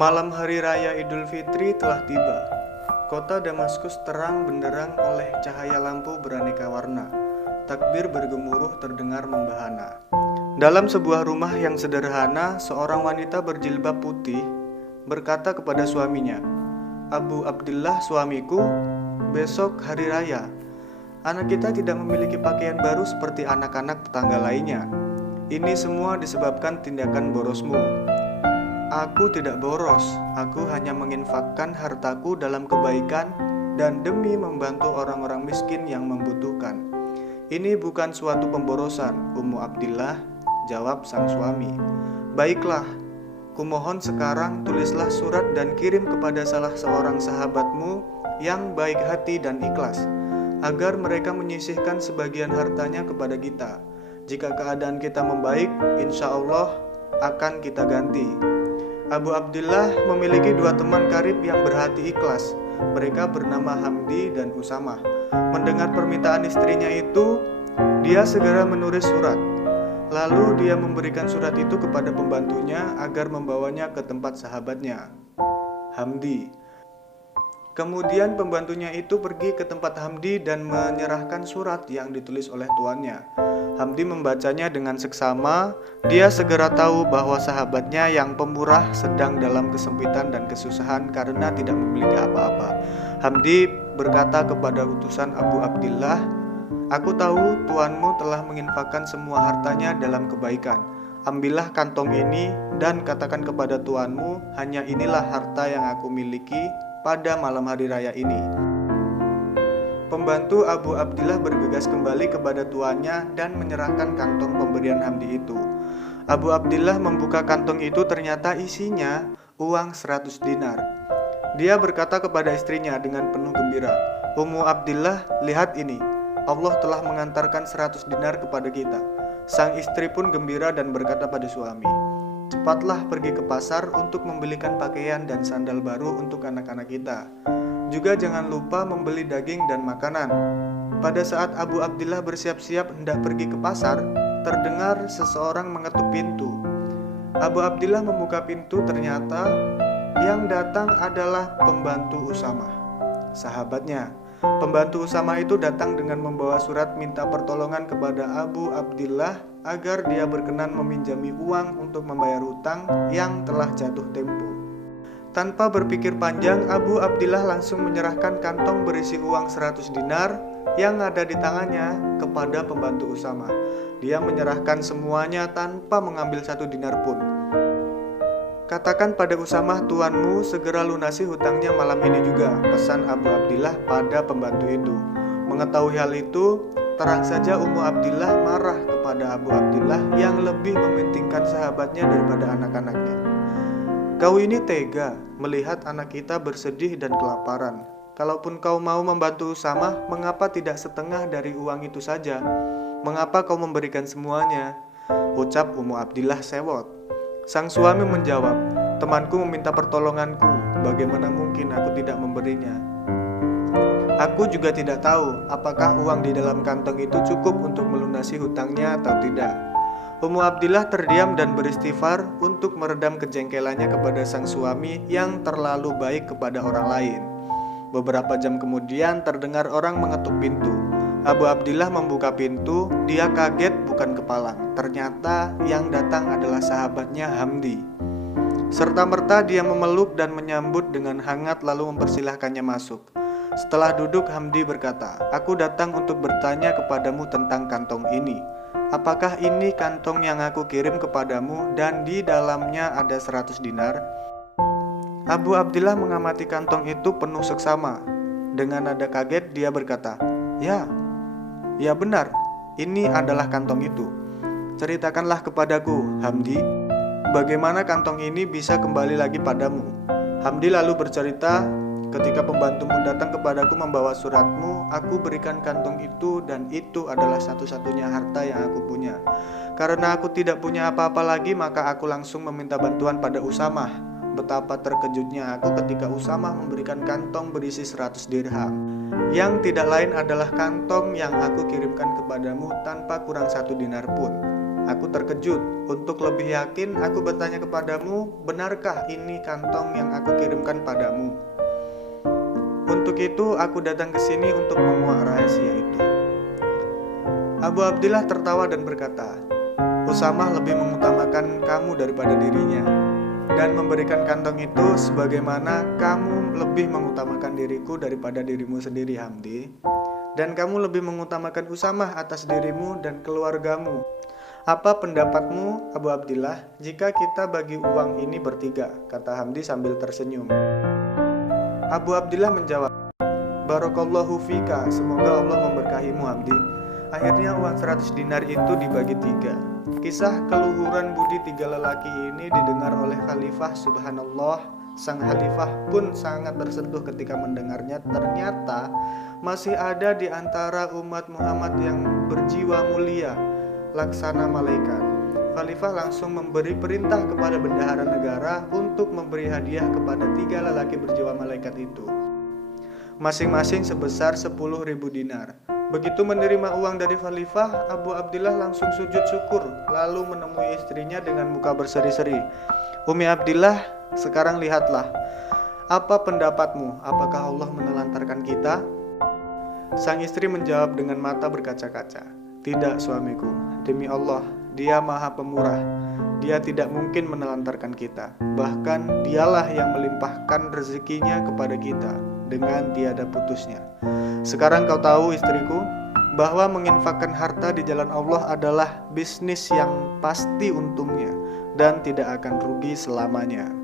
Malam hari raya Idul Fitri telah tiba. Kota Damaskus terang benderang oleh cahaya lampu beraneka warna. Takbir bergemuruh terdengar membahana. Dalam sebuah rumah yang sederhana, seorang wanita berjilbab putih berkata kepada suaminya, "Abu Abdillah suamiku, besok hari raya. Anak kita tidak memiliki pakaian baru seperti anak-anak tetangga lainnya. Ini semua disebabkan tindakan borosmu." "Aku tidak boros, aku hanya menginfakkan hartaku dalam kebaikan dan demi membantu orang-orang miskin yang membutuhkan. Ini bukan suatu pemborosan, Ummu Abdillah," jawab sang suami. "Baiklah, kumohon sekarang tulislah surat dan kirim kepada salah seorang sahabatmu yang baik hati dan ikhlas, agar mereka menyisihkan sebagian hartanya kepada kita. Jika keadaan kita membaik, insya Allah akan kita ganti." Abu Abdillah memiliki dua teman karib yang berhati ikhlas. Mereka bernama Hamdi dan Usamah. Mendengar permintaan istrinya itu, dia segera menulis surat. Lalu dia memberikan surat itu kepada pembantunya agar membawanya ke tempat sahabatnya, Hamdi. Kemudian pembantunya itu pergi ke tempat Hamdi dan menyerahkan surat yang ditulis oleh tuannya. Hamdi membacanya dengan seksama. Dia segera tahu bahwa sahabatnya yang pemurah sedang dalam kesempitan dan kesusahan karena tidak memiliki apa-apa. Hamdi berkata kepada utusan Abu Abdillah, "Aku tahu tuanmu telah menginfakkan semua hartanya dalam kebaikan. Ambillah kantong ini dan katakan kepada tuanmu, hanya inilah harta yang aku miliki pada malam hari raya ini." Pembantu Abu Abdillah bergegas kembali kepada tuannya dan menyerahkan kantong pemberian Hamdi itu. Abu Abdillah membuka kantong itu, ternyata isinya uang 100 dinar. Dia berkata kepada istrinya dengan penuh gembira, "Ummu Abdillah, lihat ini. Allah telah mengantarkan 100 dinar kepada kita." Sang istri pun gembira dan berkata pada suami, "Cepatlah pergi ke pasar untuk membelikan pakaian dan sandal baru untuk anak-anak kita. Juga jangan lupa membeli daging dan makanan." Pada saat Abu Abdillah bersiap-siap hendak pergi ke pasar, terdengar seseorang mengetuk pintu. Abu Abdillah membuka pintu, ternyata yang datang adalah pembantu Usamah, sahabatnya. Pembantu Usamah itu datang dengan membawa surat minta pertolongan kepada Abu Abdillah agar dia berkenan meminjami uang untuk membayar hutang yang telah jatuh tempo. Tanpa berpikir panjang, Abu Abdillah langsung menyerahkan kantong berisi uang 100 dinar yang ada di tangannya kepada pembantu Usamah. Dia menyerahkan semuanya tanpa mengambil 1 dinar pun. "Katakan pada Usamah, tuanmu segera lunasi hutangnya malam ini juga," pesan Abu Abdillah pada pembantu itu. Mengetahui hal itu, terang saja Ummu Abdillah marah kepada Abu Abdillah yang lebih mementingkan sahabatnya daripada anak-anaknya. "Kau ini tega melihat anak kita bersedih dan kelaparan. Kalaupun kau mau membantu Usamah, mengapa tidak setengah dari uang itu saja? Mengapa kau memberikan semuanya?" ucap Ummu Abdillah sewot. Sang suami menjawab, "Temanku meminta pertolonganku, bagaimana mungkin aku tidak memberinya? Aku juga tidak tahu apakah uang di dalam kantong itu cukup untuk melunasi hutangnya atau tidak." Ummu Abdillah terdiam dan beristighfar untuk meredam kejengkelannya kepada sang suami yang terlalu baik kepada orang lain. Beberapa jam kemudian terdengar orang mengetuk pintu. Abu Abdillah membuka pintu. Dia kaget bukan kepalang. Ternyata yang datang adalah sahabatnya Hamdi. Serta-merta dia memeluk dan menyambut dengan hangat lalu mempersilahkannya masuk. Setelah duduk, Hamdi berkata, "Aku datang untuk bertanya kepadamu tentang kantong ini. Apakah ini kantong yang aku kirim kepadamu dan di dalamnya ada 100 dinar?" Abu Abdillah mengamati kantong itu penuh seksama. Dengan nada kaget dia berkata, Ya benar, ini adalah kantong itu. Ceritakanlah kepadaku, Hamdi, bagaimana kantong ini bisa kembali lagi padamu." Hamdi lalu bercerita, "Ketika pembantumu datang kepadaku membawa suratmu, aku berikan kantong itu dan itu adalah satu-satunya harta yang aku punya. Karena aku tidak punya apa-apa lagi, maka aku langsung meminta bantuan pada Usamah. Betapa terkejutnya aku ketika Usamah memberikan kantong berisi 100 dirham, yang tidak lain adalah kantong yang aku kirimkan kepadamu tanpa kurang 1 dinar pun." Aku terkejut. Untuk lebih yakin, aku bertanya kepadamu, benarkah ini kantong yang aku kirimkan padamu? Untuk itu, aku datang ke sini untuk menguak rahasia itu. Abu Abdillah tertawa dan berkata, Usamah lebih mengutamakan kamu daripada dirinya, dan memberikan kantong itu sebagaimana kamu lebih mengutamakan diriku daripada dirimu sendiri, Hamdi. Dan kamu lebih mengutamakan Usamah atas dirimu dan keluargamu. Apa pendapatmu, Abu Abdillah, jika kita bagi uang ini bertiga? Kata Hamdi sambil tersenyum. Abu Abdillah menjawab, Barakallahu fika, semoga Allah memberkahimu, Hamdi. Akhirnya uang 100 dinar itu dibagi tiga. Kisah keluhuran budi tiga lelaki ini didengar oleh Khalifah. Subhanallah, sang Khalifah pun sangat tersentuh ketika mendengarnya. Ternyata masih ada di antara umat Muhammad yang berjiwa mulia, laksana malaikat. Khalifah langsung memberi perintah kepada bendahara negara untuk memberi hadiah kepada tiga lelaki berjiwa malaikat itu, masing-masing sebesar 10.000 dinar. Begitu menerima uang dari Khalifah, Abu Abdillah langsung sujud syukur, lalu menemui istrinya dengan muka berseri-seri. Umi Abdillah, sekarang lihatlah. Apa pendapatmu? Apakah Allah menelantarkan kita? Sang istri menjawab dengan mata berkaca-kaca. Tidak, suamiku. Demi Allah, Dia Maha Pemurah. Dia tidak mungkin menelantarkan kita. Bahkan Dialah yang melimpahkan rezekinya kepada kita dengan tiada putusnya. Sekarang kau tahu, istriku, bahwa menginfakkan harta di jalan Allah adalah bisnis yang pasti untungnya dan tidak akan rugi selamanya.